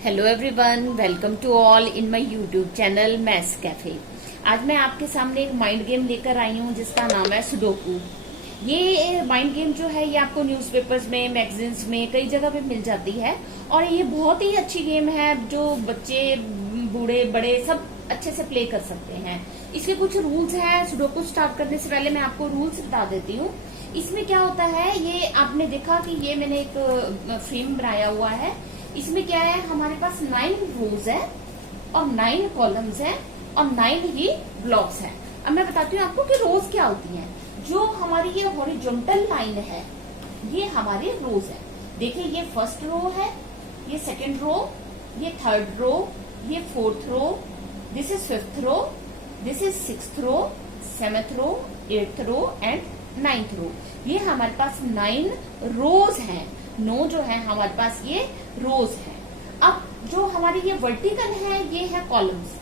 Hello everyone, welcome to all in my YouTube channel maths cafe. आज मैं आपके सामने एक माइंड गेम लेकर आई हूँ जिसका नाम है सुडोकू। ये माइंड गेम जो है ये आपको न्यूज़पेपर्स में, मैगजीन्स में कई जगह पे मिल जाती है और ये बहुत ही अच्छी गेम है जो बच्चे, बूढ़े, बड़े सब अच्छे से प्ले कर सकते हैं। इसके कुछ रूल्स हैं। सुडोकू स्टार्ट करने से पहले मैं आपको रूल्स बता देती हूँ। इसमें क्या होता है, ये आपने देखा कि ये मैंने एक फ्रेम बनाया हुआ है। इसमें क्या है, हमारे पास 9 रोज है और 9 कॉलम्स हैं और 9 ही ब्लॉक्स हैं। अब मैं बताती हूँ आपको कि रोज क्या होती हैं। जो हमारी ये हॉरिजॉन्टल लाइन है ये हमारी रोज है। देखिए, ये फर्स्ट रो है, ये सेकंड रो, ये थर्ड रो, ये fourth row, this is fifth row, this is sixth row, seventh row, eighth row and 9th row. ये हमारे पास 9 रोज हैं। 9 जो है हमारे पास ये रोज है। अब जो हमारी ये वर्टिकल है ये है columns.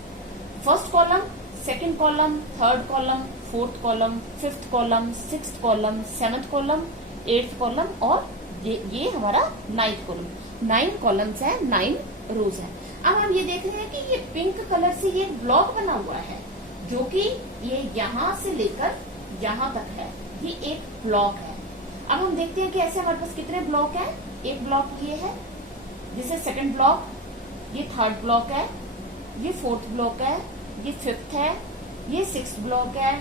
First column, second column, third column, fourth column, fifth column, sixth column, seventh column, eighth column और ये हमारा 9th कॉलम। 9 कॉलम्स है, 9 रोज है। अब हम ये देख रहे हैं कि ये पिंक कलर से ये ब्लॉक बना हुआ है जो कि ये यहां से लेकर यहां तक है। ये एक ब्लॉक है। अब हम देखते हैं कि ऐसे हमारे पास कितने ब्लॉक हैं। एक ब्लॉक ये है, जैसे सेकंड ब्लॉक, ये थर्ड ब्लॉक है, ये फोर्थ ब्लॉक है, ये फिफ्थ है, ये सिक्स्थ ब्लॉक है,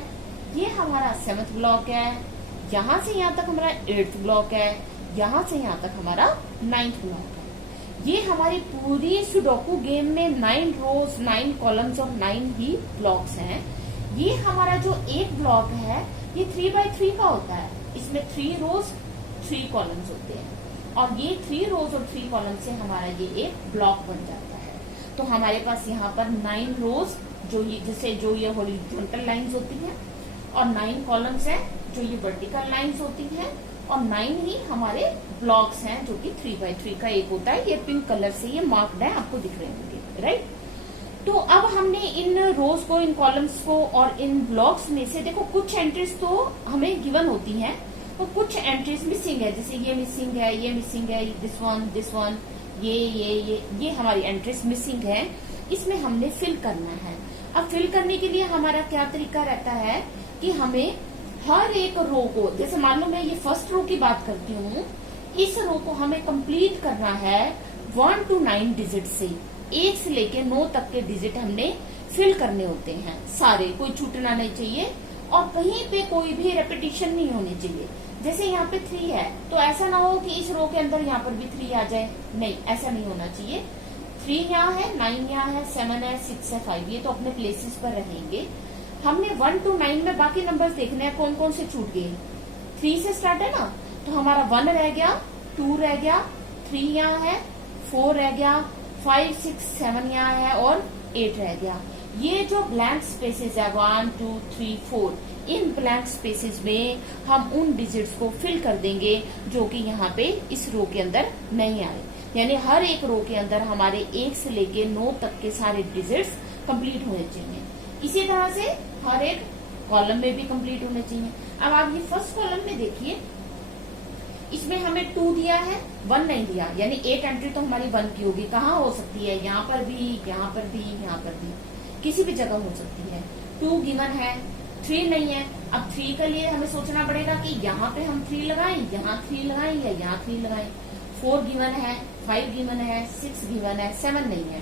ये हमारा सेवंथ ब्लॉक है, यहां से यहां तक हमारा 8th ब्लॉक है, यहां से यहां तक हमारा 9th ब्लॉक है। ये हमारी पूरी सुडोकू गेम में 9 रोज, 9 कॉलम्स और 9 ही ब्लॉक्स हैं। ये हमारा जो एक ब्लॉक है ये 3x3 का होता है। इसमें 3 रोज 3 कॉलम्स होते हैं और ये 3 रोज और 3 कॉलम से हमारा ये एक ब्लॉक बन जाता है। तो हमारे पास यहाँ पर 9 रोज जो ये हॉरिजॉन्टल लाइंस होती हैं और 9 कॉलम्स हैं जो ये वर्टिकल लाइंस होती हैं और 9 ही हमारे ब्लॉक्स हैं जो कि 3x3 का एक होता है। ये पिंक कलर से ये मार्क्ड है, आपको दिख रहे होंगे, राइट। तो अब हमने इन रोज को, इन कॉलम्स को और इन ब्लॉक्स में से देखो कुछ एंट्रीज तो हमें गिवन होती हैं और कुछ एंट्रीज मिसिंग है। जैसे ये मिसिंग है, ये मिसिंग है, दिस वन, ये हमारी एंट्रीज मिसिंग है। इसमें हमने फिल करना है। अब फिल करने के लिए हमारा क्या तरीका रहता है कि हमें हर एक रो को, जैसे मान लो मैं ये फर्स्ट रो की बात करती हूँ, इस रो को हमें कंप्लीट करना है 1 to 9 डिजिट से। 1 से लेके 9 तक के डिजिट हमने फिल करने होते हैं सारे, कोई छूटना नहीं चाहिए और कहीं पे कोई भी रेपिटेशन नहीं होनी चाहिए। जैसे यहाँ पे 3 है तो ऐसा ना हो कि इस रो के अंदर यहाँ पर भी 3 आ जाए, नहीं, ऐसा नहीं होना चाहिए। 3 यहाँ है, 9 यहाँ है, 7 है, 6 है, 5, ये तो अपने प्लेसेस पर रहेंगे। हमने 1 to 9 में बाकी नंबर्स देखने हैं कौन कौन से छूट गए। 3 से स्टार्ट है ना, तो हमारा 1 रह गया, 2 रह गया, 3 यहाँ है, 4 रह गया, 5, 6, 7 यहाँ है और 8 रह गया। ये जो ब्लैंक स्पेसेस है 1, 2, 3, 4, इन ब्लैंक स्पेसेस में हम उन डिजिट्स को फिल कर देंगे जो कि यहाँ पे इस रो के अंदर नहीं आए। यानी हर एक रो के अंदर हमारे 1 से लेके 9 तक के सारे डिजिट्स कंप्लीट होने चाहिए। इसी तरह से हर एक कॉलम में भी कंप्लीट होने चाहिए। अब आप ये फर्स्ट कॉलम में देखिए, इसमें हमें 2 दिया है, 1 नहीं दिया, यानी एक एंट्री तो हमारी 1 की होगी। कहाँ हो सकती है, यहाँ पर भी, यहाँ पर भी, यहाँ पर भी, किसी भी जगह हो सकती है। 2 गिवन है, 3 नहीं है। अब 3 के लिए हमें सोचना पड़ेगा कि यहाँ पे हम 3 लगाएं, यहाँ 3 लगाएं या यहाँ 3 लगाएं। 4 गिवन है, 5 गिवन है, 6 गिवन है, 7 नहीं है।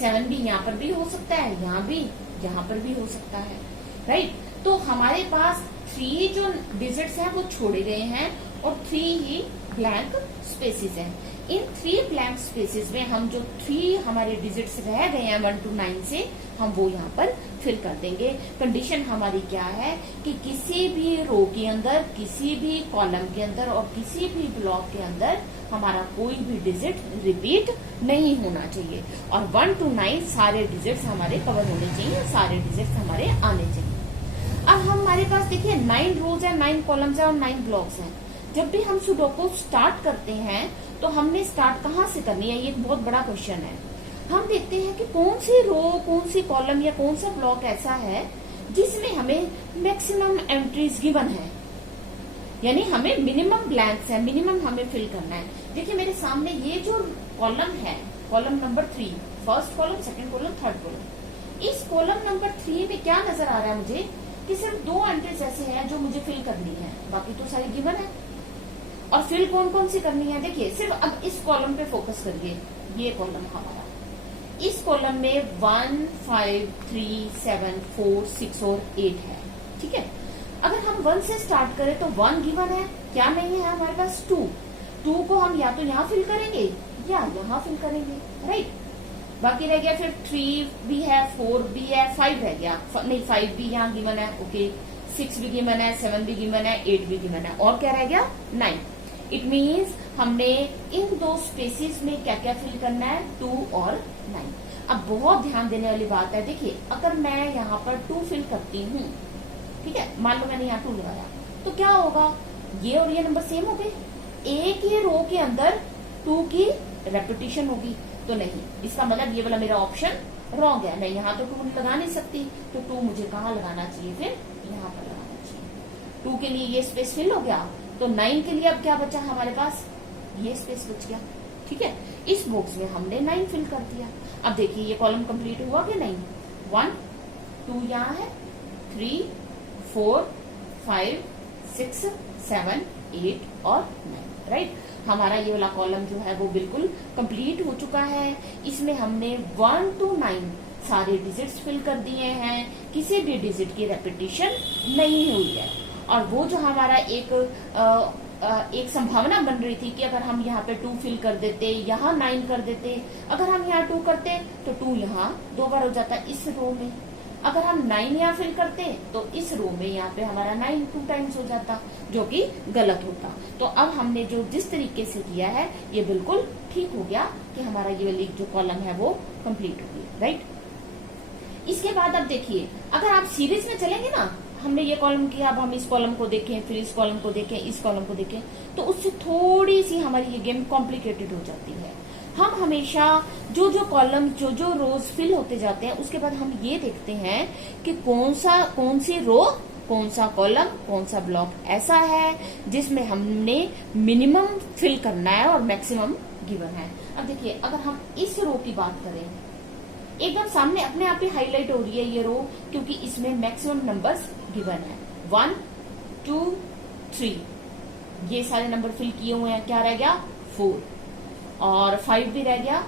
7 भी यहाँ पर भी हो सकता है, यहाँ पर भी हो सकता है, राइट। तो हमारे पास 3 जो डिजिट्स हैं वो छोड़े गए हैं और 3 ही ब्लैंक स्पेसेस हैं। इन 3 ब्लैंक स्पेसेस में हम जो 3 हमारे डिजिट्स रह गए हैं 1 to 9 से, हम वो यहाँ पर फिल कर देंगे। कंडीशन हमारी क्या है कि किसी भी रो के अंदर, किसी भी कॉलम के अंदर और किसी भी ब्लॉक के अंदर हमारा कोई भी डिजिट रिपीट नहीं होना चाहिए और 1 to 9 सारे डिजिट्स हमारे कवर होने चाहिए, सारे डिजिट्स हमारे आने चाहिए। अब हमारे पास देखिए 9 रोज है, 9 कॉलम्स है और 9 ब्लॉक्स हैं। जब भी हम सुडोकू स्टार्ट करते हैं तो हमने स्टार्ट कहाँ से करनी है, ये एक बहुत बड़ा क्वेश्चन है। हम देखते हैं कि कौन सी रो, कौन सी कॉलम या कौन सा ब्लॉक ऐसा है जिसमें हमें मैक्सिमम एंट्रीज गिवन है, यानी हमें मिनिमम ब्लैंक्स है, मिनिमम हमें फिल करना है। देखिए मेरे सामने ये जो कॉलम है, column number 3, first column, second column, third column, इस कॉलम नंबर 3 में क्या नजर आ रहा है मुझे कि सिर्फ 2 एंट्रीज ऐसे हैं जो मुझे फिल करनी है, बाकी तो सारी गिवन है। और फिल कौन कौन सी करनी है, देखिए सिर्फ अब इस कॉलम पे फोकस करिए। ये कॉलम हमारा, इस कॉलम में 1, 5, 3, 7, 4, 6 और 8 है। ठीक है, अगर हम 1 से स्टार्ट करें तो 1 गिवन है, क्या नहीं है हमारे पास 2 को हम या तो यहाँ फिल करेंगे या यहाँ फिल करेंगे, राइट। बाकी रह गया फिर 3 भी है, 4 भी है, 5 रह गया, नहीं 5 भी यहाँ गिवन है, ओके, 6 भी गिवन है, 7 भी गिवन है, 8 भी गिवन है, और क्या रह गया 9। इट मीन्स हमने इन 2 स्पेसिस में क्या क्या फिल करना है, 2 और 9। अब बहुत ध्यान देने वाली बात है, देखिए अगर मैं यहाँ पर 2 फिल करती हूँ, ठीक है, मान लो मैंने यहाँ 2 लगाया, तो क्या होगा, ये और ये नंबर सेम हो गए, एक ही रो के अंदर 2 की रेपिटेशन होगी, तो नहीं, इसका मतलब ये वाला मेरा ऑप्शन रॉन्ग है। मैं यहाँ तो 2 लगा नहीं सकती, तो 2 मुझे कहाँ लगाना चाहिए, फिर यहाँ पर लगाना चाहिए। 2 के लिए ये स्पेस फिल हो गया, तो 9 के लिए अब क्या बचा हमारे पास, ये स्पेस बच गया। ठीक है, इस बॉक्स में हमने 9 फिल कर दिया। अब देखिए ये कॉलम कंप्लीट हुआ कि नहीं, 1, 2 यहाँ है, 3, 4, 5, 6, 7, 8 और 9, राइट। हमारा ये वाला कॉलम जो है वो बिल्कुल कंप्लीट हो चुका है। इसमें हमने 1 to 9 सारे डिजिट्स फिल कर दिए हैं, किसी भी डिजिट की रेपिटेशन नहीं हुई है। और वो जो हमारा एक संभावना बन रही थी कि अगर हम यहाँ पे 2 फिल कर देते, यहाँ 9 कर देते, अगर हम यहाँ 2 करते तो 2 यहाँ 2 बार हो जाता इस रो में, अगर हम 9 यहाँ फिल करते तो इस रो में यहाँ पे हमारा 9 2 टाइम्स हो जाता, जो कि गलत होता। तो अब हमने जो जिस तरीके से किया है ये बिल्कुल ठीक हो गया कि हमारा ये वाली जो कॉलम है वो कंप्लीट हो गई, राइट। इसके बाद अब देखिए, अगर आप सीरीज में चलेंगे ना, हमने ये कॉलम किया, अब हम इस कॉलम को देखें, फिर इस कॉलम को देखें, इस कॉलम को देखें, तो उससे थोड़ी सी हमारी ये गेम कॉम्प्लिकेटेड हो जाती है। हम हमेशा जो जो कॉलम, जो जो रोज फिल होते जाते हैं, उसके बाद हम ये देखते हैं कि कौन सी रो, कौन सा कॉलम, कौन सा ब्लॉक ऐसा है जिसमें हमने मिनिमम फिल करना है और मैक्सिमम गिवन है। अब देखिए अगर हम इस रो की बात करें, एकदम सामने अपने आप ही हाईलाइट हो रही है ये रो, क्योंकि इसमें मैक्सिमम नंबर्स गिवन है, 1, 2, 3, ये सारे नंबर फिल किए हुए हैं। क्या रह गया 4, और 5 भी रह गया,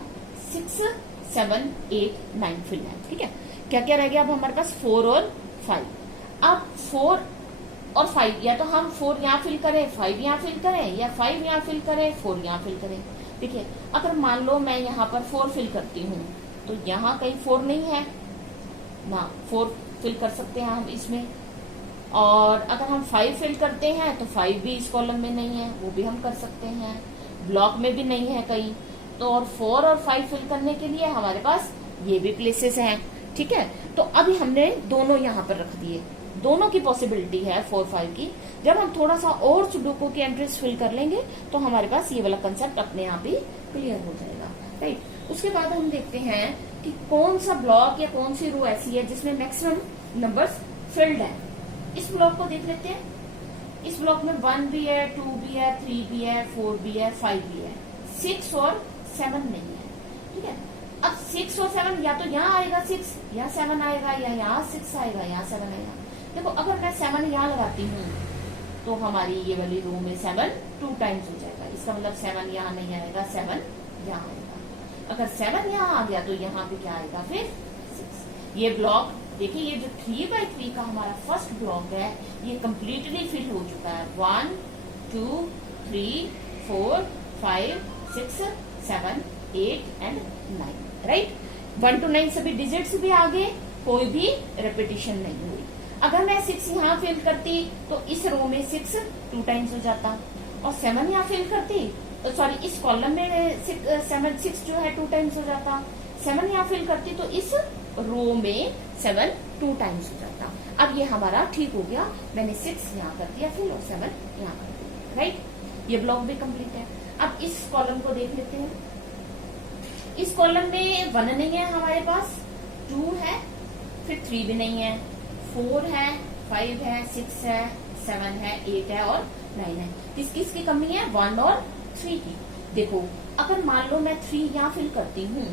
6, 7, 8, 9 फिल है। ठीक है, क्या क्या रह गया अब हमारे पास 4 और 5। अब 4 और 5, या तो हम 4 यहाँ फिल करें, 5 यहाँ फिल करें, या 5 यहाँ फिल करें, 4 यहाँ फिल करें। देखिए अगर मान लो मैं यहाँ पर 4 फिल करती हूँ, तो यहाँ कहीं 4 नहीं है ना, 4 फिल कर सकते हैं हम इसमें। और अगर हम 5 फिल करते हैं तो 5 भी इस कॉलम में नहीं है, वो भी हम कर सकते हैं। ब्लॉक में भी नहीं है कहीं, तो और 4 और 5 फिल करने के लिए हमारे पास ये भी प्लेसेस हैं। ठीक है, तो अभी हमने दोनों यहाँ पर रख दिए, दोनों की पॉसिबिलिटी है 4, 5 की। जब हम थोड़ा सा और सुडोकू की एंट्रीज फिल कर लेंगे तो हमारे पास ये वाला कंसेप्ट अपने आप ही क्लियर हो जाएगा, राइट। उसके बाद हम देखते हैं कि कौन सा ब्लॉक या कौन सी रो ऐसी है जिसमें मैक्सिमम नंबर्स फिल्ड है। इस ब्लॉक को देख लेते हैं। इस ब्लॉक में 1 भी है, 2 भी है, 3 भी है, 4 भी है, 5 भी है, 6 और 7 नहीं है। ठीक है, अब 6 और 7 या तो यहाँ आएगा 6, यहाँ 7 आएगा, या यहाँ 6 आएगा, यहाँ 7 आएगा। देखो अगर मैं 7 यहाँ लगाती हूँ तो हमारी ये वाली रो में 7 2 टाइम्स हो जाएगा, इसका मतलब 7 यहाँ नहीं आएगा, 7 यहाँ आएगा। अगर 7 यहाँ आ गया तो यहाँ पे क्या आएगा फिर 6। ये ब्लॉक देखिए, ये जो 3x3 का हमारा फर्स्ट ब्लॉक है ये कंप्लीटली फिल हो चुका है। 1, 2, 3, 4, 5, 6, 7, 8 एंड 9, राइट। 1 to 9 सभी डिजिट्स भी आ गए, कोई भी रेपिटेशन नहीं हुई। अगर मैं 6 यहाँ फिल करती तो इस रो में 6 2 टाइम्स हो जाता, और 7 यहाँ फिल करती तो सॉरी इस कॉलम में 6 जो है 2 टाइम्स हो जाता। 7 यहाँ फिल करती तो इस रो में 7 2 टाइम्स हो जाता। अब ये हमारा ठीक हो गया, मैंने 6 यहाँ कर दिया फिल और 7 यहाँ कर दिया, राइट। ये ब्लॉक भी कंप्लीट है। अब इस कॉलम को देख लेते हैं। इस कॉलम में 1 नहीं है हमारे पास, 2 है, फिर 3 भी नहीं है, 4 है, 5 है, 6 है, 7 है, 8 है और 9 है। किस किस की कमी है? 1 और 3 की। देखो अगर मान लो मैं 3 यहाँ फिल करती हूँ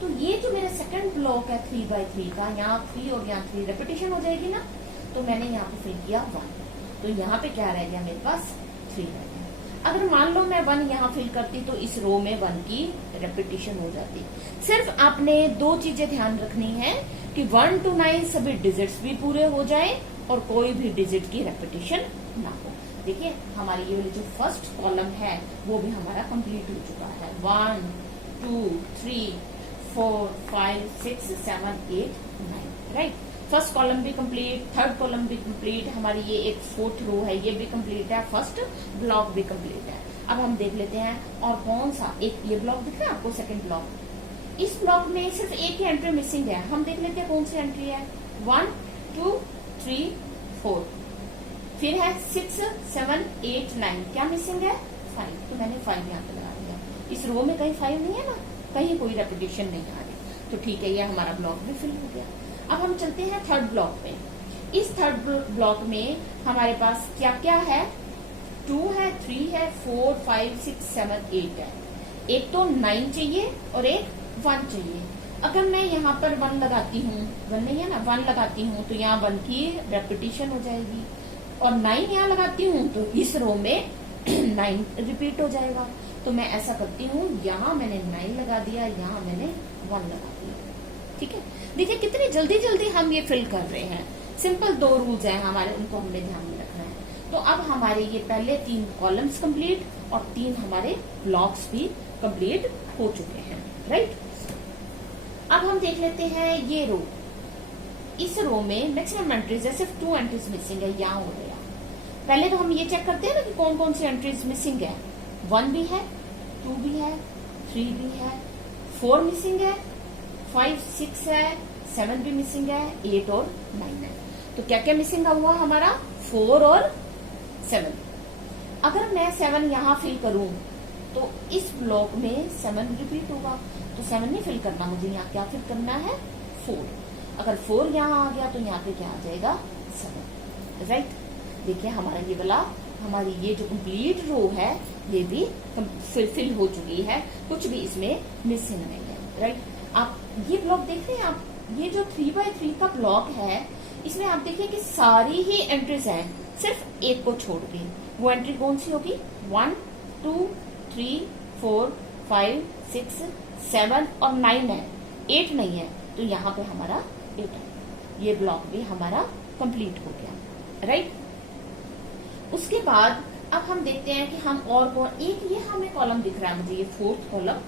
तो ये जो मेरा सेकंड ब्लॉक है 3 by 3 का, यहाँ 3 और यहाँ 3 रेपिटेशन हो जाएगी ना, तो मैंने यहाँ पे फिल किया 1, तो यहाँ पे क्या रह गया मेरे पास? 3 रह गया। अगर मान लो मैं 1 यहाँ फिल करती तो इस रो में 1 की रेपिटेशन हो जाती। सिर्फ आपने 2 चीजें ध्यान रखनी है कि 1 to 9 सभी डिजिट्स भी पूरे हो जाए और कोई भी डिजिट की रेपिटेशन ना हो। देखिए हमारी ये वाली जो फर्स्ट कॉलम है वो भी हमारा कंप्लीट हो चुका है। 1 2 3 4 5 6 7 8 9, राइट। फर्स्ट कॉलम भी कंप्लीट, थर्ड कॉलम भी कंप्लीट, हमारी ये एक 4th रो है ये भी कंप्लीट है, फर्स्ट ब्लॉक भी कंप्लीट है। अब हम देख लेते हैं और कौन सा एक ये ब्लॉक दिख रहा है आपको, सेकंड ब्लॉक। इस ब्लॉक में सिर्फ एक ही एंट्री मिसिंग है, हम देख लेते हैं कौन सी एंट्री है। 1 2 3 4, फिर है 6 7 8 9, क्या मिसिंग है? 5, तो मैंने 5 यहाँ पे लगा दिया। इस रो में कहीं 5 नहीं है ना, कहीं कोई रेपिटेशन नहीं आ रही, तो ठीक है ये हमारा ब्लॉक भी फिल हो गया। अब हम चलते हैं थर्ड ब्लॉक में। इस थर्ड ब्लॉक में हमारे पास क्या क्या है? 2 है, 3 है, 4 5 6 7 8 है। एक तो 9 चाहिए और एक 1 चाहिए। अगर मैं यहाँ पर 1 लगाती हूँ, 1 नहीं है ना, 1 लगाती हूँ तो यहाँ 1 की रेपिटेशन हो जाएगी, और 9 यहाँ लगाती हूँ तो इस रो में 9 रिपीट हो जाएगा। तो मैं ऐसा करती हूँ, यहाँ मैंने 9 लगा दिया, यहाँ मैंने 1 लगा दिया। ठीक है, देखिए कितनी जल्दी जल्दी हम ये फिल कर रहे हैं। सिंपल 2 रूल्स हैं हमारे, उनको हमने ध्यान में रखना है। तो अब हमारे ये पहले 3 कॉलम्स कंप्लीट और 3 हमारे ब्लॉक्स भी कंप्लीट हो चुके हैं, राइट। अब हम देख लेते हैं ये रो। इस रो में मैक्सिमम एंट्रीज है, सिर्फ 2 एंट्रीज मिसिंग है, यहाँ हो गया। पहले तो हम ये चेक करते हैं ना कि कौन कौन सी एंट्रीज मिसिंग है। 1 भी है, 2 भी है, 3 भी है, 4 मिसिंग है, 5 6 है, 7 भी मिसिंग है, 8 और 9 है। तो क्या क्या मिसिंग हुआ हमारा? 4 और 7। अगर मैं 7 यहाँ फिल करूं तो इस ब्लॉक में 7 रिपीट होगा, तो 7 नहीं फिल करना मुझे, यहाँ क्या फिल करना है? 4। अगर 4 यहाँ आ गया तो यहाँ पे क्या आ जाएगा? 7, राइट। देखिए हमारा ये वाला, हमारी ये जो कंप्लीट रो है ये भी फिल हो चुकी है, कुछ भी इसमें मिसिंग नहीं है, राइट। आप ये ब्लॉक देख रहे हैं, आप ये जो 3 by 3 का ब्लॉक है इसमें आप देखिए कि सारी ही एंट्रीज हैं, सिर्फ एक को छोड़ के। वो एंट्री कौन सी होगी? 1 2 3 4 5 6 7 और 9 है, 8 नहीं है, तो यहाँ पे हमारा 8 है। ये ब्लॉक भी हमारा कंप्लीट हो गया, राइट। उसके बाद अब हम देखते हैं कि हम और कौन, एक ये हमें कॉलम दिख रहा है मुझे, ये 4th कॉलम,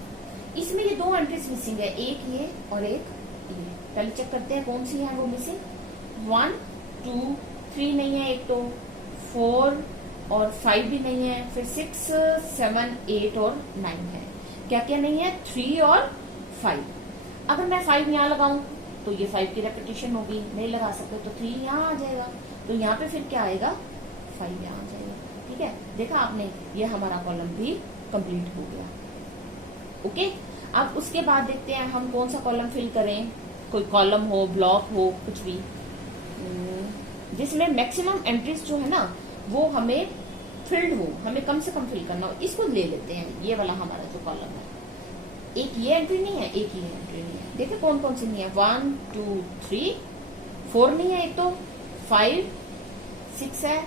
इसमें ये 2 एंट्रीज मिसिंग है, एक ये और एक ये। पहले चेक करते हैं कौन सी है वो मिसिंग। 1 2 3 नहीं है, एक तो 4 और 5 भी नहीं है, फिर 6 7 8 और 9 है। क्या क्या नहीं है? 3 और 5। अगर मैं 5 यहाँ लगाऊं तो ये 5 की रेपिटेशन होगी, नहीं लगा सकते तो 3 यहाँ आ जाएगा, तो यहाँ पे फिर क्या आएगा? 5 यहाँ आ जाएगा। ठीक है, देखा आपने, ये हमारा कॉलम भी कंप्लीट हो गया। ओके, अब उसके बाद देखते हैं हम कौन सा कॉलम फिल करें। कोई कॉलम हो, ब्लॉक हो, कुछ भी जिसमें मैक्सिमम एंट्रीज जो है ना वो हमें फिल्ड हो, हमें कम से कम फिल करना हो, इसको ले लेते हैं। ये वाला हमारा जो कॉलम है, एक ये एंट्री नहीं है, एक ये एंट्री नहीं है। देखिए कौन कौन सी नहीं है। 1 2 3 4 नहीं है, एक तो 5 6 है,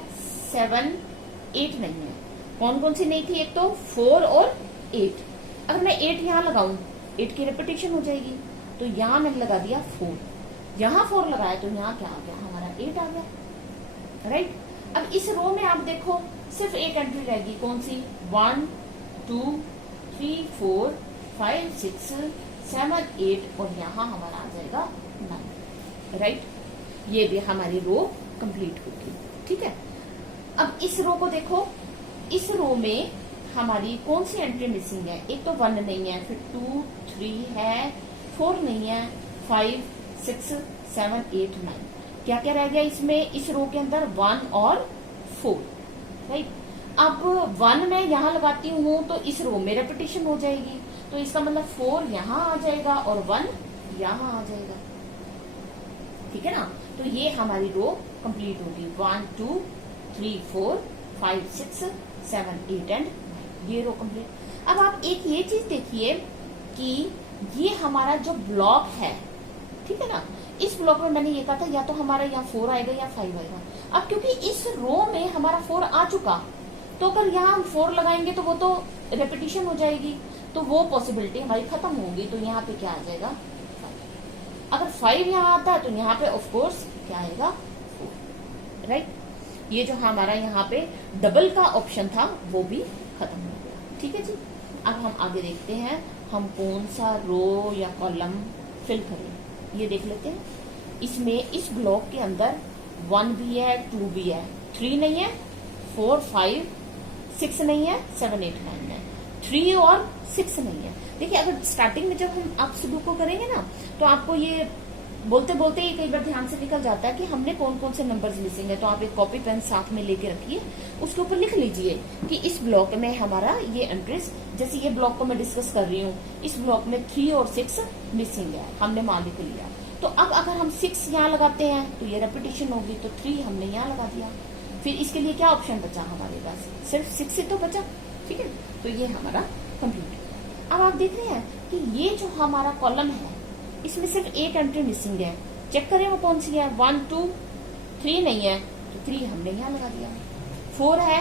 7 8 नहीं है। कौन कौन सी नहीं थी? एक तो 4 और 8। अगर मैं 8 यहाँ लगाऊं, 8 की रेपिटेशन हो जाएगी, तो यहाँ मैंने लगा दिया 4, यहाँ 4 लगाया तो यहाँ क्या आ गया? हमारा 8 आ गया, राइट। अब इस रो में आप देखो सिर्फ एक एंट्री रहेगी, कौन सी? 1 2 3 4 5 6 7 8 और यहाँ हमारा आ जाएगा 9, राइट। ये भी हमारी रो कंप्लीट होगी, ठीक है। अब इस रो को देखो, इस रो में हमारी कौन सी एंट्री मिसिंग है? एक तो 1 नहीं है, फिर 2 3 है, 4 नहीं है, 5 6 7 8 9। क्या क्या रह गया इसमें? इस रो के अंदर 1 और 4, राइट। अब 1 मैं यहाँ लगाती हूँ तो इस रो में रेपिटेशन हो जाएगी, तो इसका मतलब 4 यहाँ आ जाएगा और 1 यहाँ आ जाएगा, ठीक है ना। तो ये हमारी रो कंप्लीट होगी। 1 2 3 4 5 6 7 8 एंड 9, ये रो कंप्लीट। अब आप एक ये चीज देखिए कि ये हमारा जो ब्लॉक है, ठीक है ना, इस ब्लॉक में मैंने ये कहा था या तो हमारा यहाँ 4 आएगा या 5 आएगा। अब क्योंकि इस रो में हमारा 4 आ चुका, तो अगर यहाँ हम 4 लगाएंगे तो वो तो रेपिटेशन हो जाएगी, तो वो पॉसिबिलिटी हमारी खत्म होगी। तो यहाँ पे क्या आ जाएगा 5। अगर 5 यहाँ आता है तो यहाँ पे ऑफ कोर्स क्या आएगा 4, राइट। ये जो हमारा यहाँ पे डबल का ऑप्शन था वो भी खत्म हो गया, ठीक है जी। अब हम आगे देखते हैं हम कौन सा रो या कॉलम फिल करें, ये देख लेते हैं। इसमें इस ब्लॉक के अंदर 1 भी है, 2 भी है, 3 नहीं है, 4 5 6 नहीं है, 7 8 9 है, 3 और 6 नहीं है। देखिए अगर स्टार्टिंग में जब हम आप सुडोकू करेंगे ना, तो आपको ये बोलते बोलते ही कई बार ध्यान से निकल जाता है कि हमने कौन कौन से नंबर्स मिसिंग है। तो आप एक कॉपी पेन साथ में लेके रखिए, उसके ऊपर लिख लीजिए कि इस ब्लॉक में हमारा ये एंट्रीज, जैसे ये ब्लॉक को मैं डिस्कस कर रही हूँ, इस ब्लॉक में 3 और 6 मिसिंग है, हमने मान लिख लिया। तो अब अगर हम 6 यहाँ लगाते हैं तो ये रेपिटेशन होगी, तो 3 हमने यहाँ लगा दिया। फिर इसके लिए क्या ऑप्शन बचा हमारे पास, सिर्फ 6 ही तो बचा, ठीक है। तो ये हमारा कंप्लीट। अब आप देख रहे हैं कि ये जो हमारा कॉलम है इसमें सिर्फ एक एंट्री मिसिंग है। चेक करें वो कौन सी है। 1 2 3 नहीं है, तो 3 हमने यहाँ लगा दिया। 4 है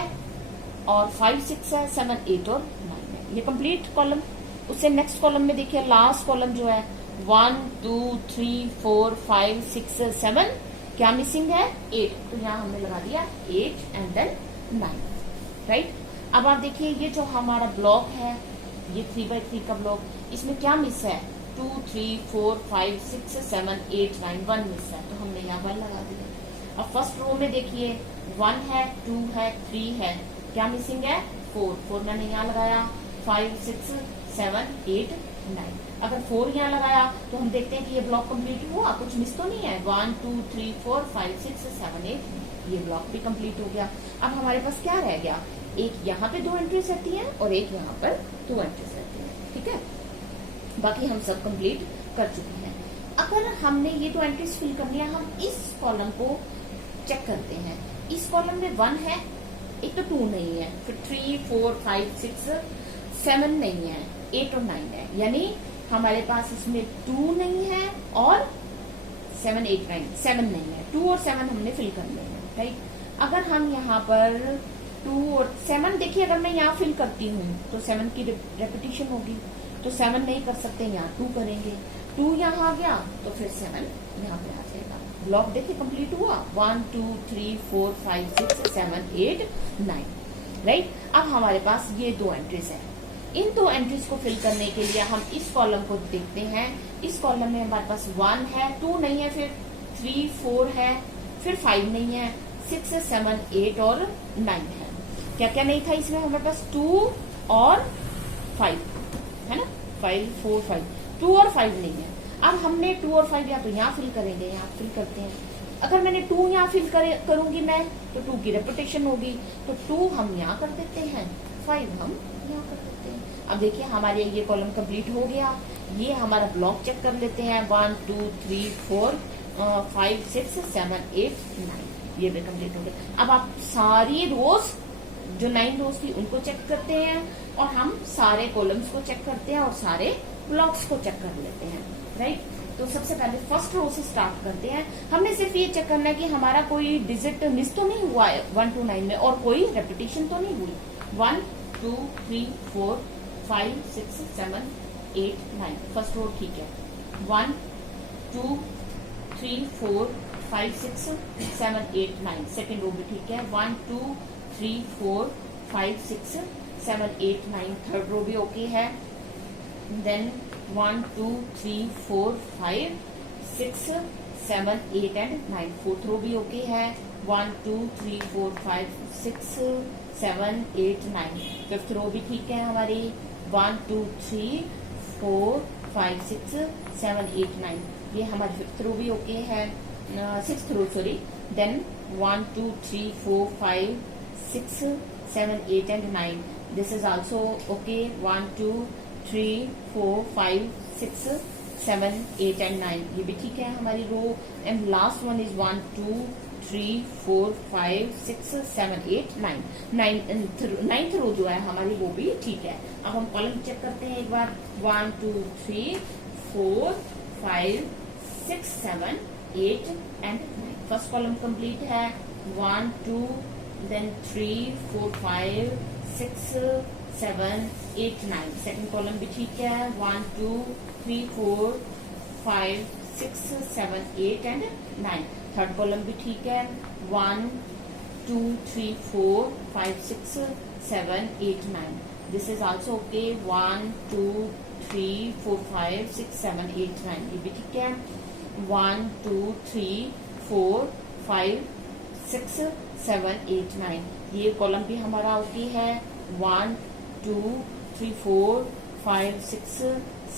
और 5 6 है, 7 8 और 9 है, ये कंप्लीट कॉलम। उससे नेक्स्ट कॉलम में देखिए लास्ट कॉलम जो है 1 2 3 4 5 6 7, क्या मिसिंग है 8, तो यहाँ हमने लगा दिया 8 एंड देन 9, राइट। अब आप देखिए ये जो हमारा ब्लॉक है, ये 3x3 का ब्लॉक, इसमें क्या मिस है 2 3 4 5 6 7 8 9, 1 मिस है, तो हमने यहाँ 1 लगा दिया। अब फर्स्ट रो में देखिए 1 है, 2 है, 3 है, क्या मिसिंग है 4 मैंने यहाँ लगाया, 5 6 7 8 9। अगर 4 यहाँ लगाया तो हम देखते हैं कि ये ब्लॉक कंप्लीट हुआ, कुछ मिस तो नहीं है। 1 2 3 4 5 6 7 8, ये ब्लॉक भी कंप्लीट हो गया। अब हमारे पास क्या रह गया, एक यहाँ पे 2 एंट्रीज रहती हैं और एक यहाँ पर 2 एंट्रीज रहती हैं, ठीक है। बाकी हम सब कंप्लीट कर चुके हैं। अगर हमने ये 2 एंट्रीज फिल करनी है, हम इस कॉलम को चेक करते हैं। इस कॉलम में 1 है, एक तो 2 नहीं है, फिर 3 4 5 6 7 नहीं है, 8 और 9 है, यानी हमारे पास इसमें 2 नहीं है और 7 8 9 7 नहीं है। 2 और 7 हमने फिल करने हैं, राइट। अगर हम यहाँ पर 2 और 7 देखिए, अगर मैं यहाँ फिल करती हूँ तो 7 की रेपिटेशन होगी, तो 7 नहीं कर सकते, यहाँ 2 करेंगे। 2 यहाँ आ गया तो फिर 7 यहाँ पे आ जाएगा। ब्लॉक देखिए कंप्लीट हुआ, 1 2 3 4 5 6 7 8 9, राइट। अब हमारे पास ये 2 एंट्रीज है। इन 2 एंट्रीज को फिल करने के लिए हम इस कॉलम को देखते हैं। इस कॉलम में हमारे पास 1 है, 2 नहीं है, फिर 3 4 है, फिर 5 नहीं है, 6 7 8 और 9 है। क्या क्या नहीं था इसमें, हमारे पास 2 और 5 है ना, 5 4 5, 2 और 5 नहीं है। अब हमने 2 और 5 या तो यहाँ फिल करेंगे, यहाँ फिल करते हैं। अगर मैंने 2 यहाँ फिल करूंगी मैं, तो 2 की रेपिटेशन होगी, तो 2 हम यहाँ कर देते हैं, 5 हम यहाँ कर देते हैं। अब देखिए हमारे ये कॉलम कंप्लीट हो गया। ये हमारा ब्लॉक चेक कर लेते हैं, 1 2 3 4 5 6 7 8 9, ये भी कंप्लीट हो गया। अब आप सारी रोज जो 9 रोज थी उनको चेक करते हैं और हम सारे कॉलम्स को चेक करते हैं और सारे ब्लॉक्स को चेक कर लेते हैं, राइट। तो सबसे पहले फर्स्ट रो से स्टार्ट करते हैं। हमने सिर्फ ये चेक करना है कि हमारा कोई डिजिट मिस तो नहीं हुआ है 1 to 9 में, और कोई रेपिटेशन तो नहीं हुई। 1 2 3 4 5 6 7 8 9, फर्स्ट रो ठीक है। 1 2 3 4 5 6 7 8 9, सेकेंड रो भी ठीक है। 1 2 3 4 5 6 7 8 9, थर्ड रो भी ओके है। देन 1 2 3 4 5 6 7 8 एंड 9, फोर्थ रो भी ओके है। 1 2 3 4 5 6 7 8 9, फिफ्थ रो भी ठीक है हमारी। 1 2 3 4 5 6 7 8 9, ये हमारी फिफ्थ रो भी ओके है, sixth row sorry. Then 1 2 3 4 5 6 7 8 and 9, this is also okay. 1 2 3 4 5 6 7 8 and 9, ये भी ठीक है हमारी row. And last one is 1 2 3 4 5 6 7 8 9 ninth row जो है हमारी वो भी ठीक है। अब हम कॉलम चेक करते हैं एक बार। 1 2 3 4 5 6 7 8 एंड 9। फर्स्ट कॉलम कंप्लीट है। 1 2 then 3 4 5 6 7 8 9। सेकंड कॉलम भी ठीक है। 1 2 3 4 5 6 7 8 एंड 9। थर्ड कॉलम भी ठीक है। 1 2 3 4 5 6 7 8 9। This is also okay. 1 2 3 4 5 6 7 8 9, ये भी ठीक है। 1 2 3 4 5 6 7 8 9, ये कॉलम भी हमारा ओके है। 1 2 3 4 5 6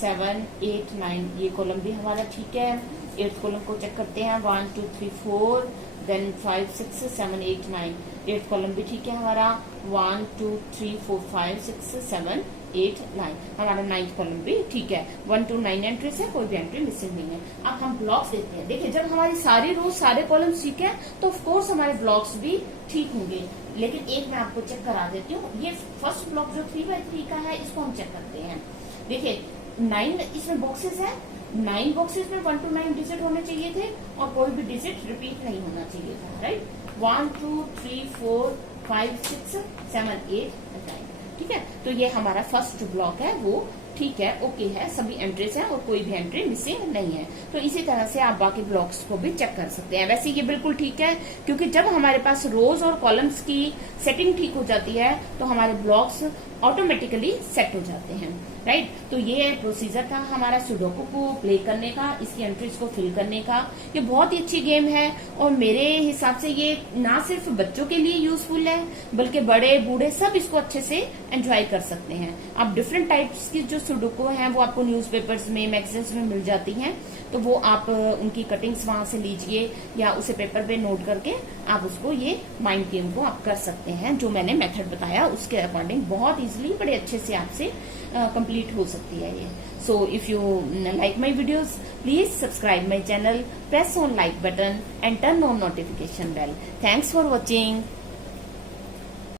7 8 9, ये कॉलम भी हमारा ठीक है। 8th कॉलम को चेक करते हैं। 1 2 3 4 देन 5 6 7 8 9, 8th कॉलम भी ठीक है हमारा। 1 2 3 4 5 6 7 8 9, हमारा 9th कॉलम भी ठीक है। 1 to 9 एंट्रीज है, कोई भी एंट्री मिसिंग नहीं है। अब हम ब्लॉक्स देखते हैं। देखिए जब हमारी सारी रो सारे कॉलम्स ठीक है तो ऑफ कोर्स हमारे ब्लॉक्स भी ठीक होंगे। लेकिन एक मैं आपको चेक करा देती हूँ। ये फर्स्ट ब्लॉक जो 3x3 का है इसको हम चेक करते हैं। देखिए 9 इसमें बॉक्सेस है। 9 बॉक्सेस में 1 to 9 डिजिट होने चाहिए थे और कोई भी डिजिट रिपीट नहीं होना चाहिए था, राइट। 1 2 3 4 5 6 7 8 9, ठीक है। तो ये हमारा फर्स्ट ब्लॉक है वो ठीक है, ओके है, सभी एंट्रीज हैं और कोई भी एंट्री मिसिंग नहीं है। तो इसी तरह से आप बाकी ब्लॉक्स को भी चेक कर सकते हैं। वैसे ये बिल्कुल ठीक है क्योंकि जब हमारे पास रोज और कॉलम्स की सेटिंग ठीक हो जाती है तो हमारे ब्लॉक्स ऑटोमेटिकली सेट हो जाते हैं, राइट। तो ये प्रोसीजर था हमारा सुडोकू को प्ले करने का, इसकी एंट्रीज को फिल करने का। ये बहुत ही अच्छी गेम है और मेरे हिसाब से ये ना सिर्फ बच्चों के लिए यूजफुल है बल्कि बड़े बूढ़े सब इसको अच्छे से एंजॉय कर सकते हैं। आप डिफरेंट टाइप्स की जो सुडोकू हैं वो आपको न्यूज़पेपर्स में मैगजीन्स में मिल जाती हैं, तो वो आप उनकी कटिंग्स वहां से लीजिए या उसे पेपर पे नोट करके आप उसको ये माइंड गेम को आप कर सकते हैं। जो मैंने मेथड बताया उसके अकॉर्डिंग बहुत इजीली बड़े अच्छे से आपसे कंप्लीट हो सकती है ये। So if you like my videos please subscribe my channel, press on like button and turn on notification bell. Thanks for watching.